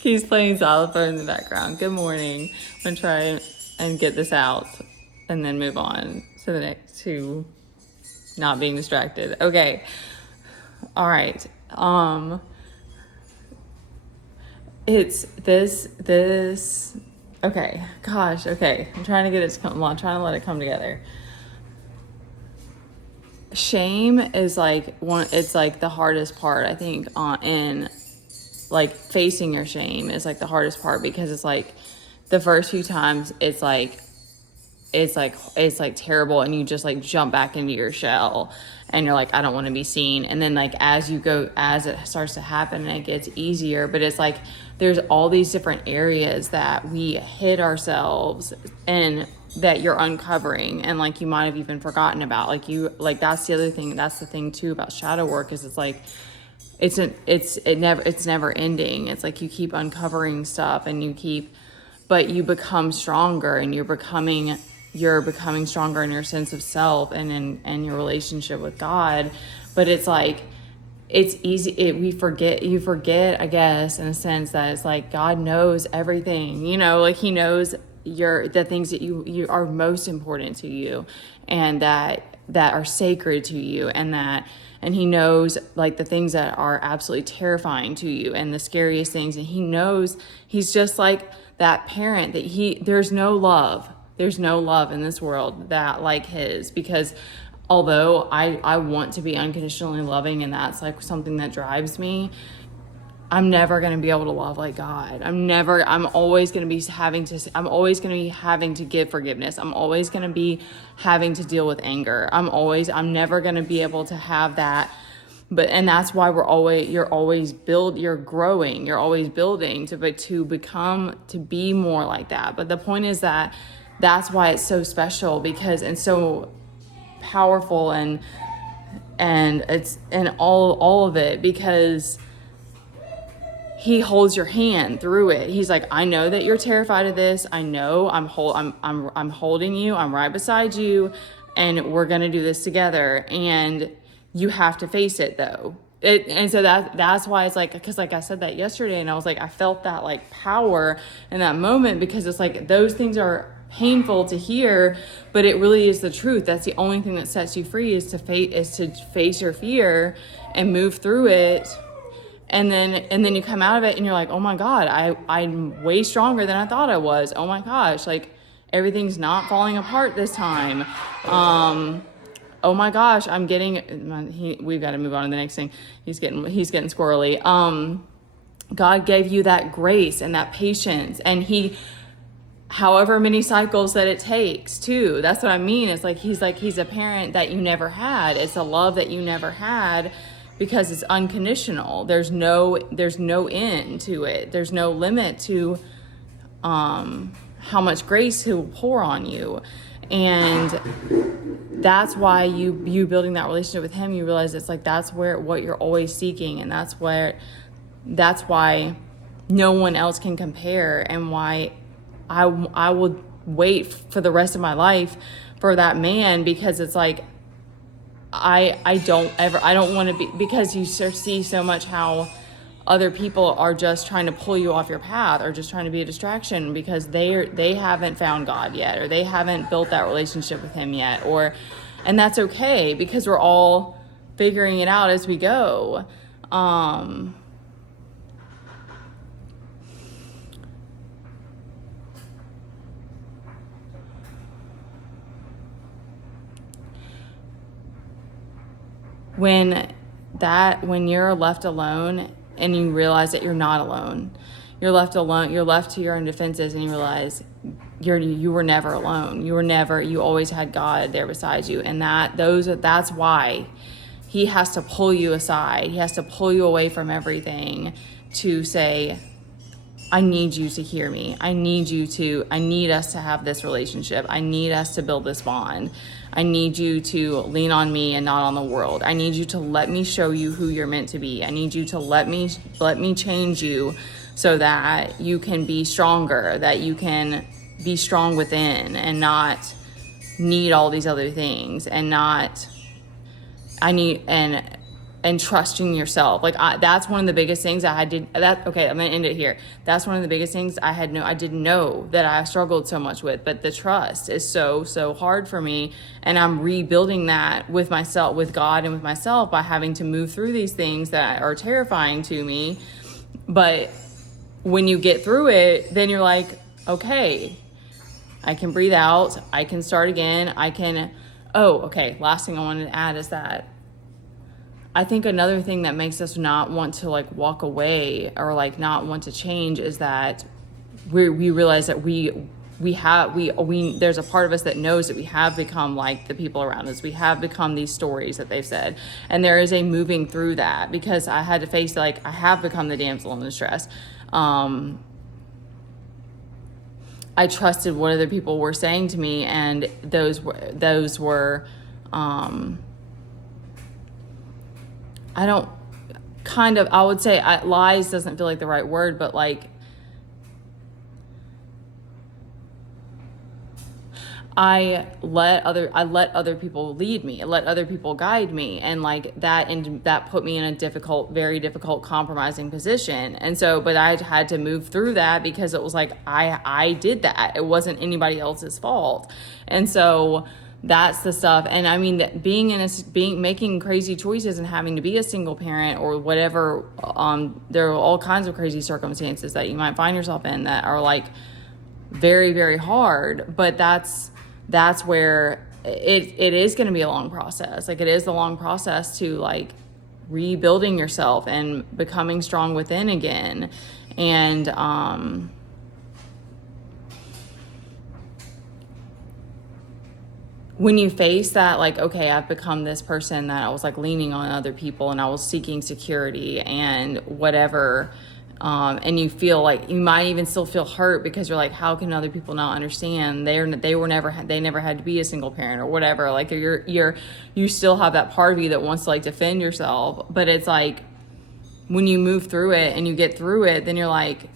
He's playing xylophone in the background. Good morning. I'm gonna try and get this out and then move on to the next, to not being distracted. Okay. All right. It's this. Okay. Gosh. Okay. I'm trying to get it to come. I'm trying to let it come together. Shame is like one. It's like the hardest part, I think, in like facing your shame is like the hardest part, because it's like the first few times it's like terrible, and you just like jump back into your shell and you're like, I don't want to be seen. And then like as it starts to happen and it gets easier, but it's like there's all these different areas that we hit ourselves and that you're uncovering, and like you might have even forgotten about. That's the other thing. That's the thing too about shadow work, is it's like it's never ending. It's like you keep uncovering stuff, and but you become stronger, and you're becoming stronger in your sense of self and in your relationship with God. But it's like, it's easy. You forget, I guess, in a sense, that it's like God knows everything, like he knows the things that you are most important to you, and that are sacred to you, and he knows like the things that are absolutely terrifying to you and the scariest things. And he knows, he's just like that parent that there's no love in this world that like his, because although I want to be unconditionally loving, and that's like something that drives me, I'm never going to be able to love like God. I'm always going to be having to give forgiveness. I'm always going to be having to deal with anger. I'm never going to be able to have that. And that's why you're always growing, you're always building to be more like that. But the point is that's why it's so special, and so powerful, and it's, and all of it, because he holds your hand through it. He's like, I know that you're terrified of this. I know I'm holding you. I'm right beside you, and we're going to do this together. And you have to face it though. And so that's why it's like, because like I said that yesterday, and I was like, I felt that like power in that moment, because it's like those things are painful to hear, but it really is the truth. That's the only thing that sets you free, is to face your fear and move through it. And then you come out of it and you're like, oh my God, I'm way stronger than I thought I was. Oh my gosh, like everything's not falling apart this time. Oh my gosh, we've got to move on to the next thing. He's getting squirrely. God gave you that grace and that patience, and however many cycles that it takes too. That's what I mean. It's like he's a parent that you never had. It's a love that you never had, because it's unconditional. There's no end to it. There's no limit to how much grace he'll pour on you. And that's why you building that relationship with him, you realize it's like that's what you're always seeking, and that's why no one else can compare, and why I will wait for the rest of my life for that man, because it's like I don't want to be, because you see so much how other people are just trying to pull you off your path, or just trying to be a distraction, because they haven't found God yet, or they haven't built that relationship with him yet, and that's okay, because we're all figuring it out as we go. When you're left alone and you realize that you're not alone, you're left to your own defenses, and you realize you were never alone. You always had God there beside you. And that's why he has to pull you aside. He has to pull you away from everything to say, I need you to hear me. I need us to have this relationship. I need us to build this bond. I need you to lean on me and not on the world. I need you to let me show you who you're meant to be. I need you to let me change you, so that you can be stronger, that you can be strong within, and not need all these other things, and and trusting yourself. Like that's one of the biggest things I did that. Okay, I'm gonna end it here. That's one of the biggest things I didn't know that I struggled so much with, but the trust is so hard for me. And I'm rebuilding that with myself, with God and with myself, by having to move through these things that are terrifying to me. But when you get through it, then you're like, okay, I can breathe out. I can start again. Okay. Last thing I wanted to add is that I think another thing that makes us not want to like walk away or like not want to change is that we realize that there's a part of us that knows that we have become like the people around us. We have become these stories that they've said. And there is a moving through that, because I had to face, like, I have become the damsel in distress. I trusted what other people were saying to me, and those were I would say lies doesn't feel like the right word, but like I let other people lead me. I let other people guide me, and like that put me in a very difficult, compromising position. And so, but I had to move through that, because it was like I did that. It wasn't anybody else's fault. And so that's the stuff. And I mean, making crazy choices and having to be a single parent or whatever. There are all kinds of crazy circumstances that you might find yourself in that are like very, very hard. But that's where it is going to be a long process. Like, it is a long process to like rebuilding yourself and becoming strong within again. And, when you face that, like, okay, I've become this person that I was like leaning on other people and I was seeking security and whatever. And you feel like you might even still feel hurt, because you're like, how can other people not understand? They never had to be a single parent or whatever. Like, you still have that part of you that wants to like defend yourself. But it's like, when you move through it and you get through it, then you're like,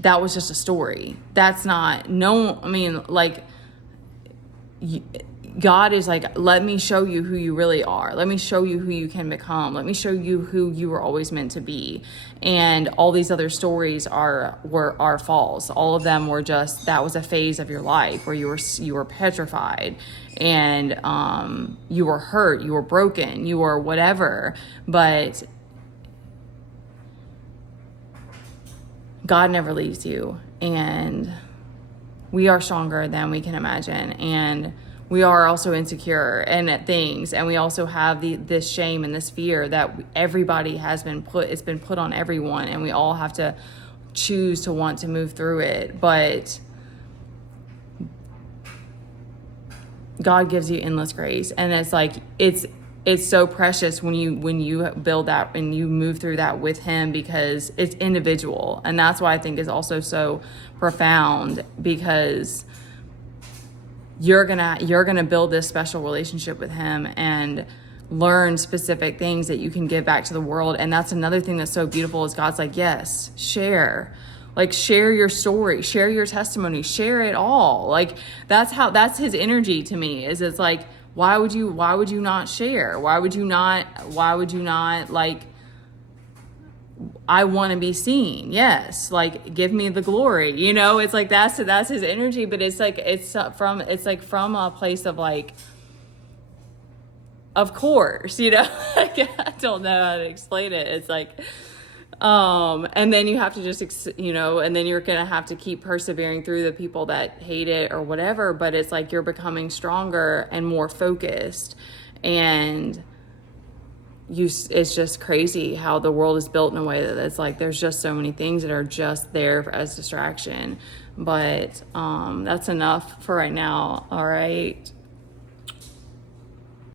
that was just a story. That's not, no, I mean, like, God is like, let me show you who you really are. Let me show you who you can become. Let me show you who you were always meant to be. And all these other stories are false. All of them were just, that was a phase of your life where you were petrified, and you were hurt, you were broken, you were whatever. But God never leaves you, and we are stronger than we can imagine. And we are also insecure and at things, and we also have this shame and this fear that everybody it's been put on everyone, and we all have to choose to want to move through it. But God gives you endless grace, and it's like it's so precious when you build that and you move through that with Him, because it's individual. And that's why I think is also so profound, because you're gonna build this special relationship with Him and learn specific things that you can give back to the world. And that's another thing that's so beautiful, is God's like, yes, share your story, share your testimony, share it all. Like, that's His energy to me, is it's like, why would you not share? Why would you not like, I want to be seen. Yes. Like, give me the glory, it's like, that's His energy. But it's like, it's from a place of like, of course, like, I don't know how to explain it. It's like, and then you have to just, and then you're going to have to keep persevering through the people that hate it or whatever. But it's like, you're becoming stronger and more focused, and it's just crazy how the world is built in a way that it's like, there's just so many things that are just there as distraction. But, that's enough for right now. All right.